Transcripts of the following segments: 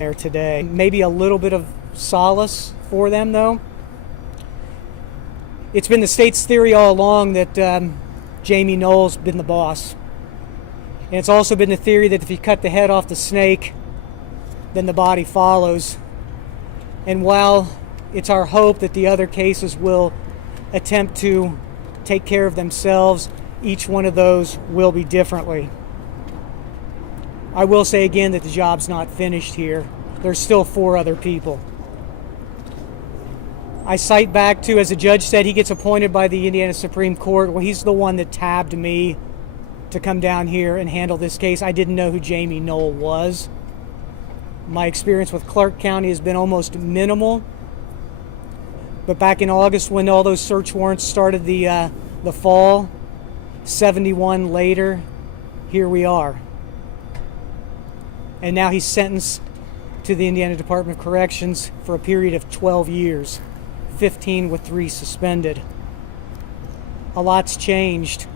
there today. Maybe a little bit of solace for them, though. It's been the state's theory all along that Jamey Noel's been the boss. And it's also been the theory that if you cut the head off the snake, then the body follows. And while it's our hope that the other cases will attempt to take care of themselves, each one of those will be differently. I will say again that the job's not finished here. There's still 4 other people. I cite back to, as the judge said, he gets appointed by the Indiana Supreme Court. Well, he's the one that tabbed me to come down here and handle this case. I didn't know who Jamey Noel was. My experience with Clark County has been almost minimal. But back in August, when all those search warrants started the fall, 71 later, here we are. And now he's sentenced to the Indiana Department of Corrections for a period of 12 years, 15 with 3 suspended. A lot's changed.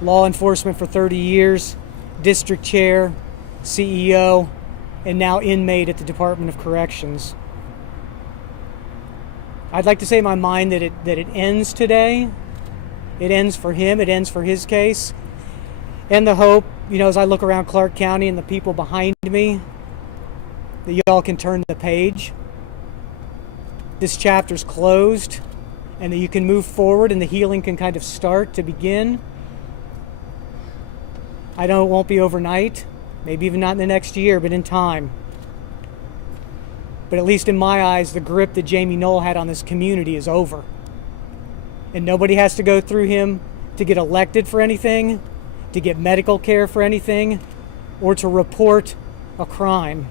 Law enforcement for 30 years, district chair, CEO, and now inmate at the Department of Corrections. I'd like to say in my mind that it ends today. It ends for him, it ends for his case. And the hope, as I look around Clark County and the people behind me, that y'all can turn the page. This chapter's closed, and that you can move forward and the healing can kind of start to begin. I know it won't be overnight, maybe even not in the next year, but in time. But at least in my eyes, the grip that Jamey Noel had on this community is over. And nobody has to go through him to get elected for anything, to get medical care for anything, or to report a crime.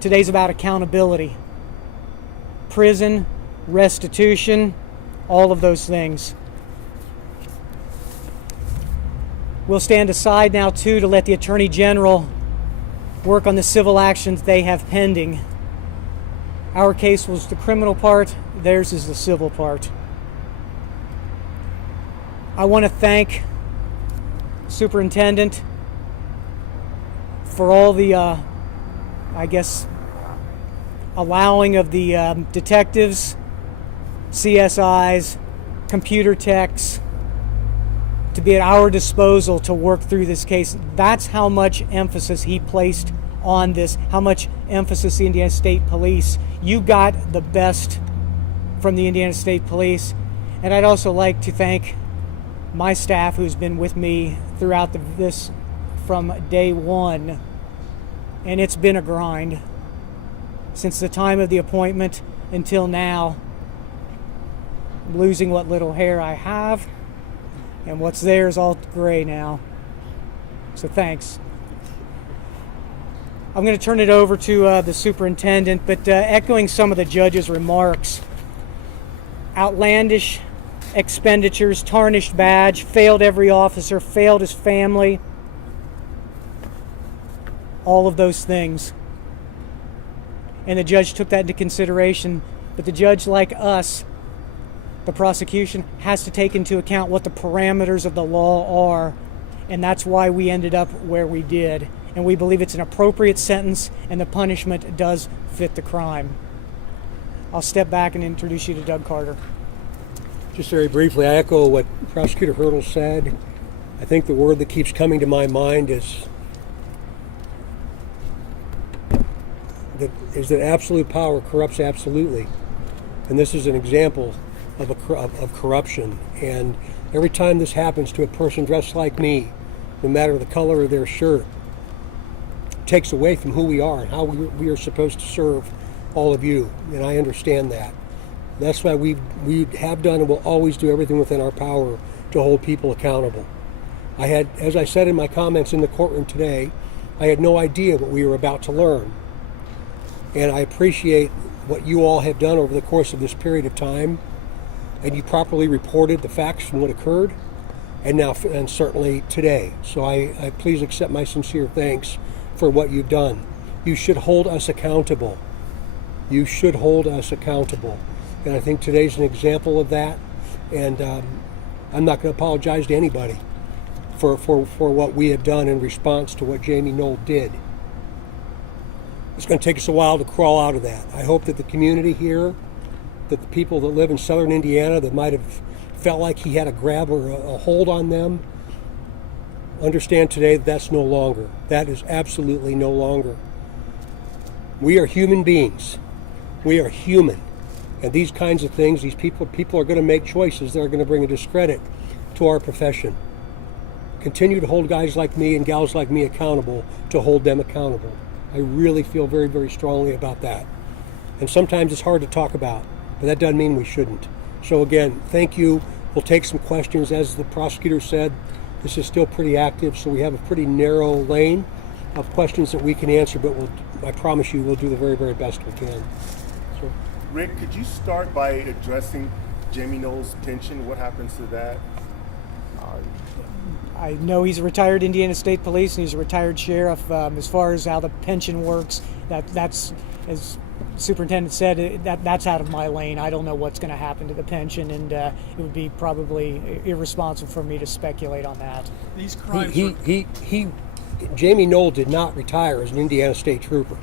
Today's about accountability. Prison, restitution, all of those things. We'll stand aside now, too, to let the Attorney General work on the civil actions they have pending. Our case was the criminal part, theirs is the civil part. I want to thank Superintendent for all the, allowing of the detectives, CSIs, computer techs to be at our disposal to work through this case. That's how much emphasis he placed on this, how much emphasis the Indiana State Police. You got the best from the Indiana State Police. And I'd also like to thank my staff who's been with me throughout this from day one. And it's been a grind since the time of the appointment until now. I'm losing what little hair I have, and what's there is all gray now. So thanks. I'm going to turn it over to the superintendent, but echoing some of the judge's remarks, outlandish expenditures, tarnished badge, failed every officer, failed his family, all of those things. And the judge took that into consideration, but the judge, like us, the prosecution, has to take into account what the parameters of the law are, and that's why we ended up where we did. And we believe it's an appropriate sentence, and the punishment does fit the crime. I'll step back and introduce you to Doug Carter. Just very briefly, I echo what Prosecutor Hurdle said. I think the word that keeps coming to my mind is that absolute power corrupts absolutely. And this is an example of corruption. And every time this happens to a person dressed like me, no matter the color of their shirt, it takes away from who we are and how we are supposed to serve all of you. And I understand that. That's why we have done and will always do everything within our power to hold people accountable. As I said in my comments in the courtroom today, I had no idea what we were about to learn. And I appreciate what you all have done over the course of this period of time. And you properly reported the facts from what occurred, and certainly today. So I please accept my sincere thanks for what you've done. You should hold us accountable. You should hold us accountable. And I think today's an example of that. And I'm not going to apologize to anybody. for what we have done in response to what Jamey Noel did. It's going to take us a while to crawl out of that. I hope that the community here, that the people that live in southern Indiana that might have felt like he had a grab or a hold on them, understand today that that's no longer. That is absolutely no longer. We are human beings. We are human. And these kinds of things, these people are going to make choices that are going to bring a discredit to our profession. Continue to hold guys like me and gals like me accountable, to hold them accountable. I really feel very, very strongly about that. And sometimes it's hard to talk about, but that doesn't mean we shouldn't. So again, thank you. We'll take some questions. As the prosecutor said, this is still pretty active, so we have a pretty narrow lane of questions that we can answer, but I promise you we'll do the very, very best we can. So, Rick, could you start by addressing Jamey Noel's pension? What happens to that? I know he's a retired Indiana State Police and he's a retired sheriff. As far as how the pension works, that's, as Superintendent said, that's out of my lane. I don't know what's going to happen to the pension, and it would be probably irresponsible for me to speculate on that. These crimes. Jamey Noel did not retire as an Indiana State Trooper.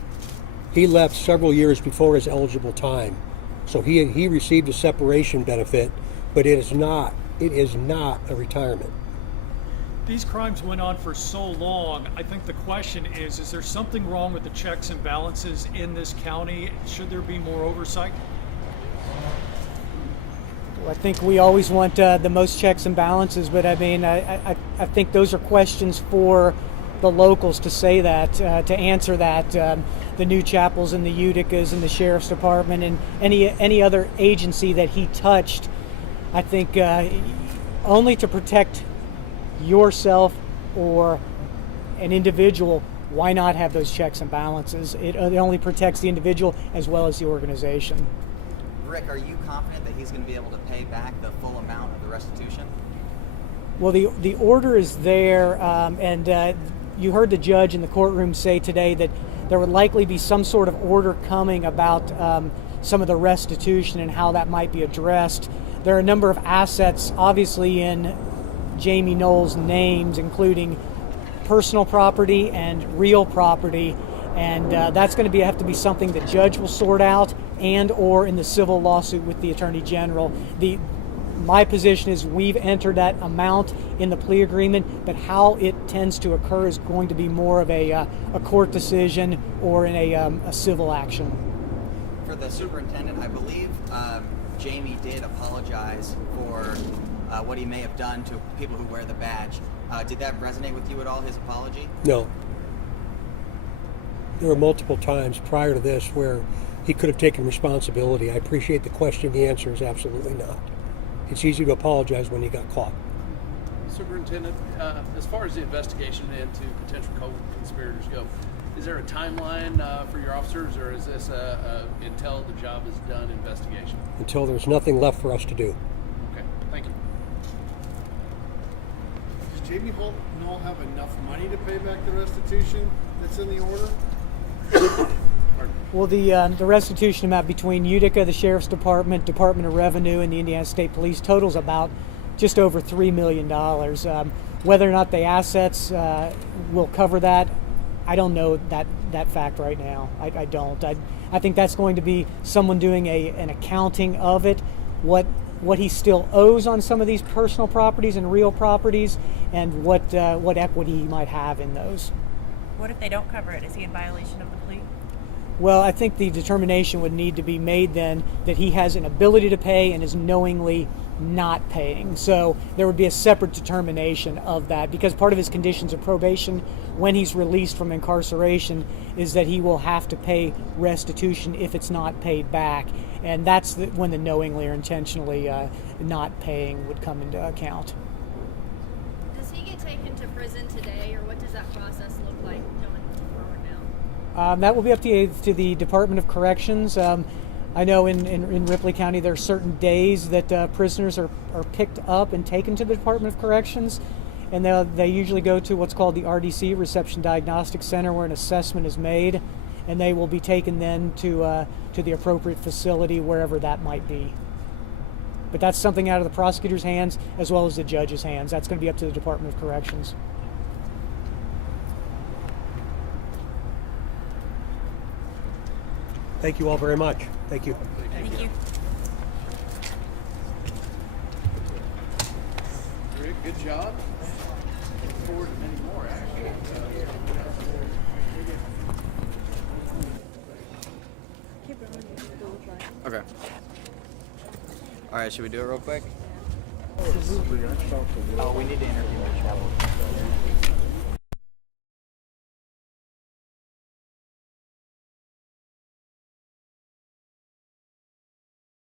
He left several years before his eligible time, so he received a separation benefit, but it is not a retirement. These crimes went on for so long. I think the question is there something wrong with the checks and balances in this county? Should there be more oversight? Well, I think we always want the most checks and balances, but I mean, I think those are questions for the locals to say that, to answer that. The new chapels and the Uticas and the Sheriff's Department and any other agency that he touched, I think only to protect yourself or an individual, why not have those checks and balances? It only protects the individual as well as the organization. Rick, are you confident that he's going to be able to pay back the full amount of the restitution? Well, the order is there, and you heard the judge in the courtroom say today that there would likely be some sort of order coming about some of the restitution and how that might be addressed. There are a number of assets, obviously, in Jamey Noel's names, including personal property and real property, and that's going to have to be something the judge will sort out, and or in the civil lawsuit with the Attorney General. My position is we've entered that amount in the plea agreement, but how it tends to occur is going to be more of a court decision or in a civil action. For the superintendent, I believe Jamey did apologize for what he may have done to people who wear the badge. Did that resonate with you at all, his apology? No. There were multiple times prior to this where he could have taken responsibility. I appreciate the question. The answer is absolutely not. It's easy to apologize when you got caught. Superintendent, as far as the investigation into potential co-conspirators go, is there a timeline for your officers, or is this until the job is done investigation? Until there's nothing left for us to do. Okay, thank you. Does Jamey Noel have enough money to pay back the restitution that's in the order? Well, the restitution amount between Utica, the Sheriff's Department, Department of Revenue, and the Indiana State Police totals about just over $3 million. Whether or not the assets will cover that, I don't know that fact right now. I don't. I think that's going to be someone doing an accounting of it, what he still owes on some of these personal properties and real properties, and what equity he might have in those. What if they don't cover it? Is he in violation of the plea? Well, I think the determination would need to be made then that he has an ability to pay and is knowingly not paying. So there would be a separate determination of that, because part of his conditions of probation when he's released from incarceration is that he will have to pay restitution if it's not paid back. And that's when the knowingly or intentionally not paying would come into account. Does he get taken to prison today, or what does that process look like going forward now? That will be up to the Department of Corrections. I know in Ripley County there are certain days that prisoners are picked up and taken to the Department of Corrections, and they usually go to what's called the RDC, Reception Diagnostic Center, where an assessment is made, and they will be taken then to the appropriate facility, wherever that might be. But that's something out of the prosecutor's hands as well as the judge's hands. That's going to be up to the Department of Corrections. Thank you all very much. Thank you. Thank you. Rick, good job. Look forward to many more, actually. Okay. All right, should we do it real quick? Oh, we need to interview Mitch.